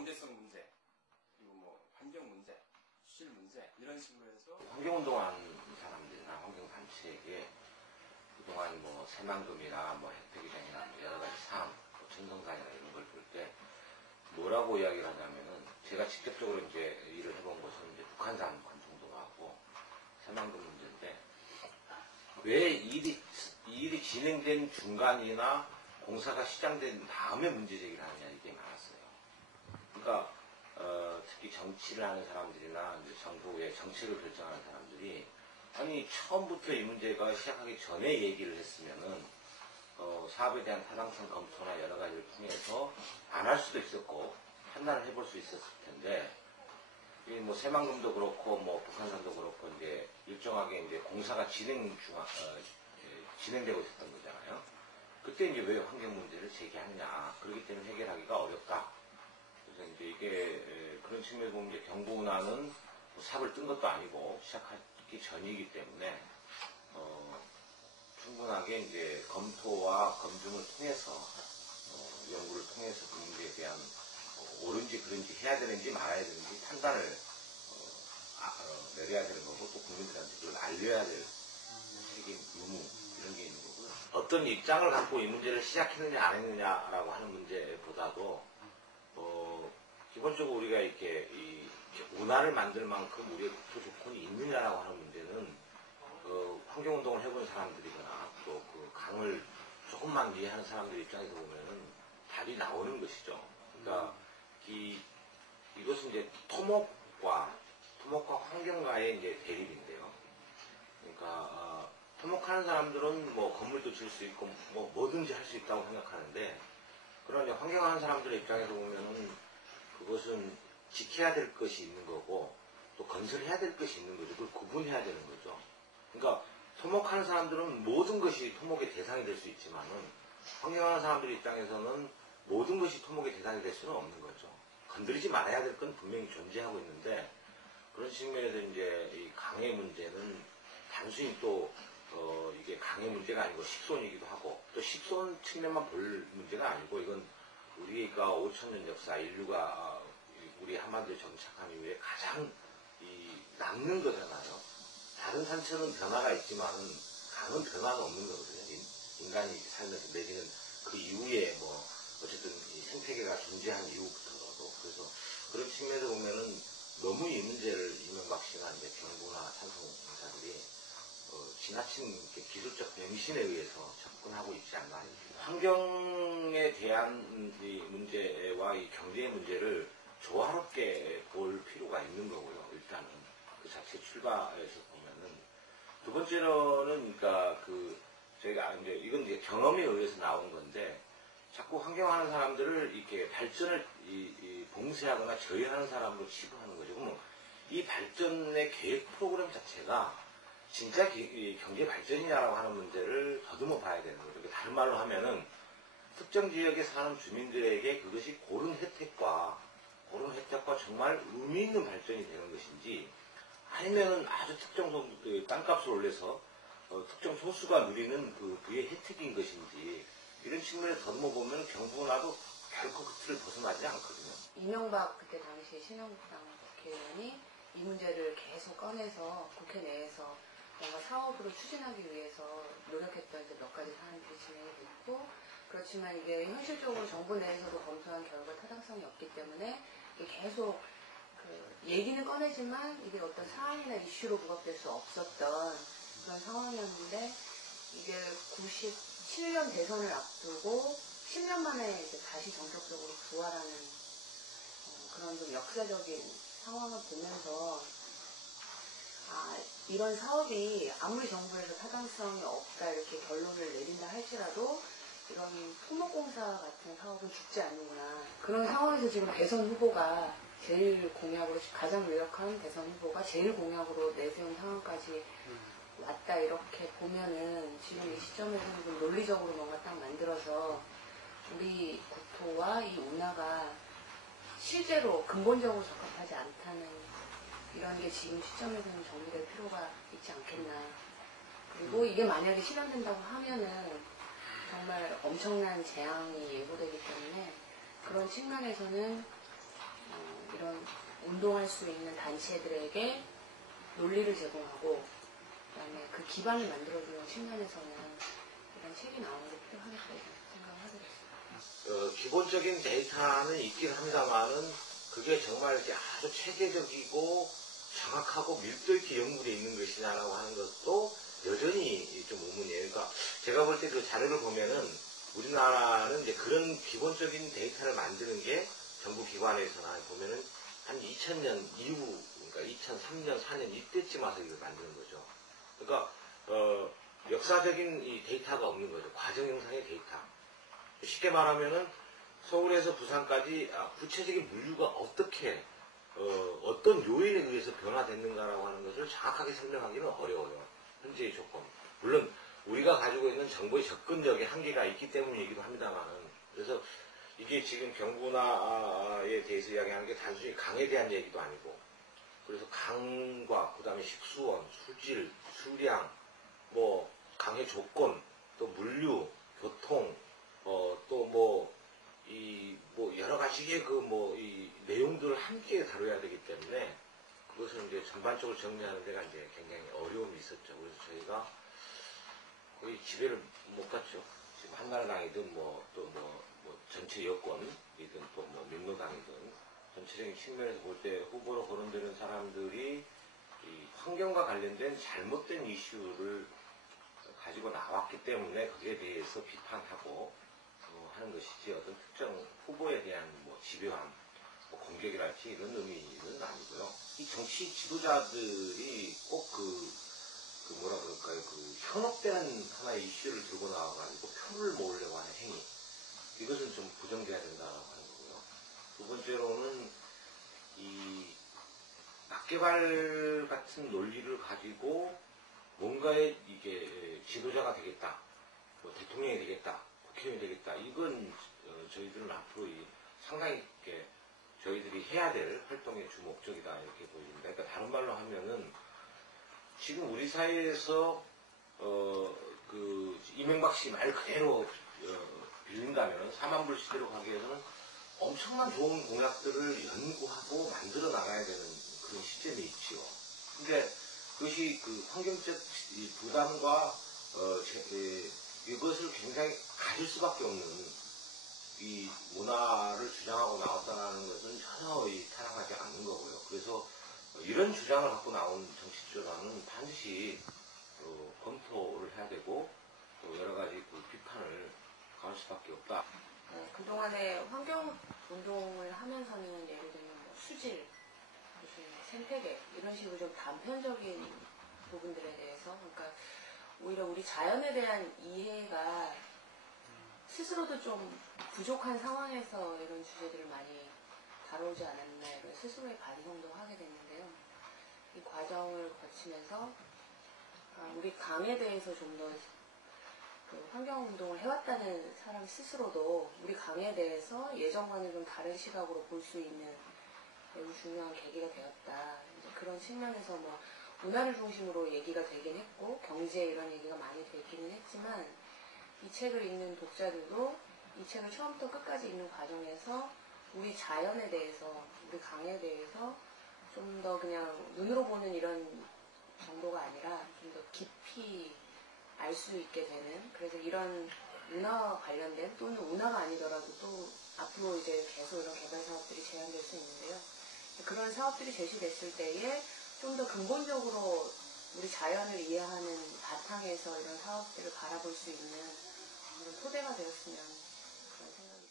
경제성 문제, 그리고 뭐 환경 문제, 수질 문제 이런 식으로 해서 환경운동하는 사람들이나 환경단체에게 그동안 뭐 새만금이나 뭐 혜택이장이나 여러 가지 사항, 뭐 천성산이나 이런 걸 볼 때 뭐라고 이야기를 하냐면은 제가 직접적으로 이제 일을 해본 것은 이제 북한산 건축도하고 새만금 문제인데 왜 이 일이 진행된 중간이나 공사가 시작된 다음에 문제 제기를 하느냐 이게 많았어요. 그러니까 특히 정치를 하는 사람들이나 이제 정부의 정책을 결정하는 사람들이 아니 처음부터 이 문제가 시작하기 전에 얘기를 했으면은 사업에 대한 타당성 검토나 여러 가지를 통해서 안 할 수도 있었고 판단을 해볼 수 있었을 텐데 이 뭐 새만금도 그렇고 뭐 북한산도 그렇고 이제 일정하게 이제 공사가 진행되고 있었던 거잖아요. 그때 이제 왜 환경 문제를 제기하느냐. 그렇기 때문에 해결하기가 어렵다. 그래서 이제 이게 그런 측면에서 보면 이제 경부운하는 뭐 삽을 뜬 것도 아니고 시작하기 전이기 때문에 충분하게 이제 검토와 검증을 통해서 연구를 통해서 그 문제에 대한 옳은지 그른지 해야 되는지 말아야 되는지 판단을 내려야 되는 거고 또 국민들한테 그걸 알려야 될 책임, 의무 이런 게 있는 거고요. 어떤 입장을 갖고 이 문제를 시작했느냐 안 했느냐라고 하는 문제보다도 기본적으로 우리가 이렇게 운하를 만들 만큼 우리의 국토 조건이 있느냐라고 하는 문제는 환경운동을 해본 사람들이거나 또 그 강을 조금만 이해하는 사람들 입장에서 보면은 답이 나오는 것이죠. 그러니까 이것은 이제 토목과 환경과의 이제 대립인데요. 그러니까 토목하는 사람들은 뭐 건물도 지을 수 있고 뭐 뭐든지 할 수 있다고 생각하는데 그런 이제 환경하는 사람들의 입장에서 보면은 그것은 지켜야 될 것이 있는 거고 또 건설해야 될 것이 있는 거죠. 그걸 구분해야 되는 거죠. 그러니까 토목하는 사람들은 모든 것이 토목의 대상이 될 수 있지만은 환경하는 사람들 입장에서는 모든 것이 토목의 대상이 될 수는 없는 거죠. 건드리지 말아야 될 건 분명히 존재하고 있는데 그런 측면에서 이제 이 강의 문제는 단순히 또 이게 강의 문제가 아니고 식손이기도 하고 또 식손 측면만 볼 문제가 아니고 이건 우리가 5천년 역사 인류가 우리 한반도에 정착한 이후에 가장 남는 거잖아요. 다른 산처는 변화가 있지만은 강은 변화가 없는 거거든요. 인간이 살면서 내지는 그 이후에 뭐 어쨌든 이 생태계가 존재한 이후부터라도 그래서 그런 측면에서 보면은 너무 이 문제를 이명박 씨나 이제 경부나 찬성자들이 지나친 기술적 명신에 의해서 접근하고 있지 않나. 환경에 대한 이 문제와 이 경제의 문제를 조화롭게 볼 필요가 있는 거고요. 일단은 그 자체 출발에서 보면은 두 번째로는 그러니까 저희가 이제 이건 이제 경험에 의해서 나온 건데 자꾸 환경하는 사람들을 이렇게 발전을 봉쇄하거나 저해하는 사람으로 치부하는 거죠. 그러면 이 발전의 계획 프로그램 자체가 진짜 경제 발전이냐라고 하는 문제를 더듬어 봐야 되는 거죠. 다른 말로 하면은 특정 지역에 사는 주민들에게 그것이 그런 혜택과 정말 의미 있는 발전이 되는 것인지 아니면은 아주 특정 땅값을 올려서 특정 소수가 누리는 그 부의 혜택인 것인지 이런 측면에서 더듬어 보면 경부운하도 결코 그 틀을 벗어나지 않거든요. 이명박 그때 당시 신영당 국회의원이 이 문제를 계속 꺼내서 국회 내에서 뭔가 사업으로 추진하기 위해서 노력했던 이제 몇 가지 사안들이 진행이 됐고 그렇지만 이게 현실적으로 정부 내에서도 검토한 결과 타당성이 없기 때문에 계속 얘기는 꺼내지만 이게 어떤 사안이나 이슈로 부각될 수 없었던 그런 상황이었는데 이게 97년 대선을 앞두고 10년 만에 이제 다시 전격적으로 부활하는 그런 좀 역사적인 상황을 보면서 이런 사업이 아무리 정부에서 타당성이 없다 이렇게 결론을 내린다 할지라도 이런 토목공사 같은 사업은 죽지 않는구나. 그런 상황에서 지금 대선 후보가 제일 공약으로 가장 유력한 대선 후보가 제일 공약으로 내세운 상황까지 왔다 이렇게 보면은 지금 이 시점에서는 좀 논리적으로 뭔가 딱 만들어서 우리 국토와 이 운하가 실제로 근본적으로 적합하지 않다는 이런 게 지금 시점에서는 정리될 필요가 있지 않겠나. 그리고 이게 만약에 실현된다고 하면은 정말 엄청난 재앙이 예고되기 때문에 그런 측면에서는 이런 운동할 수 있는 단체들에게 논리를 제공하고 그다음에 그 기반을 만들어주는 측면에서는 이런 책이 나오는 게 필요하겠다고 생각을 하게 됐어요. 기본적인 데이터는 있긴 합니다만은 그게 정말 이렇게 아주 체계적이고 정확하고 밀도 있게 연구되어 있는 것이냐라고 하는 것도 여전히 좀 의문이에요. 그러니까 제가 볼 때 그 자료를 보면은 우리나라는 이제 그런 기본적인 데이터를 만드는 게 정부 기관에서나 보면은 한 2000년 이후, 그러니까 2003년, 4년 이때쯤 와서 이걸 만드는 거죠. 그러니까 역사적인 이 데이터가 없는 거죠. 과정 형상의 데이터. 쉽게 말하면은 서울에서 부산까지 구체적인 물류가 어떻게 어떤 요인에 의해서 변화됐는가라고 하는 것을 정확하게 설명하기는 어려워요. 현재의 조건. 물론 우리가 가지고 있는 정보의 접근력에 한계가 있기 때문이기도 합니다만은. 그래서 이게 지금 경부나에 대해서 이야기하는 게 단순히 강에 대한 얘기도 아니고, 그래서 강과 그다음에 식수원, 수질, 수량, 뭐 강의 조건, 또 물류, 교통, 또 여러 가지의 이 내용들을 함께 다뤄야 되기 때문에 그것을 이제 전반적으로 정리하는 데가 이제 굉장히 어려움이 있었죠. 그래서 저희가 거의 집에를 못 갔죠. 지금 한나라당이든 전체 여권이든 또 민노당이든 전체적인 측면에서 볼 때 후보로 거론되는 사람들이 이 환경과 관련된 잘못된 이슈를 가지고 나왔기 때문에 거기에 대해서 비판하고 하는 것이지 어떤 특정 후보에 대한 집요함, 공격이랄지 이런 의미는 아니고요. 이 정치 지도자들이 꼭 뭐라 그럴까요? 현혹된 하나의 이슈를 들고 나와가지고 표를 모으려고 하는 행위. 이것은 좀 부정돼야 된다고 하는 거고요. 두 번째로는 이 낙개발 같은 논리를 가지고 뭔가의 이게 지도자가 되겠다, 대통령이 되겠다, 국회의원이 되겠다. 이건 저희들은 앞으로 상당히 이렇게 저희들이 해야 될 활동의 주 목적이다 이렇게 보입니다. 그러니까 다른 말로 하면은 지금 우리 사회에서 이명박 씨 말 그대로 빌린다면 4만 불 시대로 가기 위해서는 엄청난 좋은 공약들을 연구하고 만들어 나가야 되는 그런 시점이 있지요. 근데 그것이 환경적 부담과 이것을 굉장히 가질 수밖에 없는 이 문화를 주장하고 나왔다는 것은 전혀 타당하지 않는 거고요. 그래서 이런 주장을 갖고 나온 정치주자는 반드시 검토를 해야 되고 또 여러 가지 비판을 가할 수밖에 없다. 그동안에 환경운동을 하면서는 예를 들면 수질, 무슨 생태계 이런 식으로 좀 단편적인 부분들에 대해서 그러니까 오히려 우리 자연에 대한 이해가 스스로도 좀 부족한 상황에서 이런 주제들을 많이 다루지 않았나 이런 스스로의 반성도 하게 됐는데요. 이 과정을 거치면서 우리 강에 대해서 좀 더 환경운동을 해왔다는 사람 스스로도 우리 강에 대해서 예전과는 좀 다른 시각으로 볼 수 있는 매우 중요한 계기가 되었다. 이제 그런 측면에서 문화를 중심으로 얘기가 되긴 했고 경제 이런 얘기가 많이 되기는 했지만 이 책을 읽는 독자들도 이 책을 처음부터 끝까지 읽는 과정에서 우리 자연에 대해서 우리 강에 대해서 좀 더 그냥 눈으로 보는 이런 정도가 아니라 좀 더 깊이 알 수 있게 되는 그래서 이런 문화와 관련된 또는 문화가 아니더라도 또 앞으로 이제 계속 이런 개발 사업들이 제한될 수 있는데요. 그런 사업들이 제시됐을 때에 좀 더 근본적으로 우리 자연을 이해하는 바탕에서 이런 사업들을 바라볼 수 있는 그런 토대가 되었으면 그런 생각이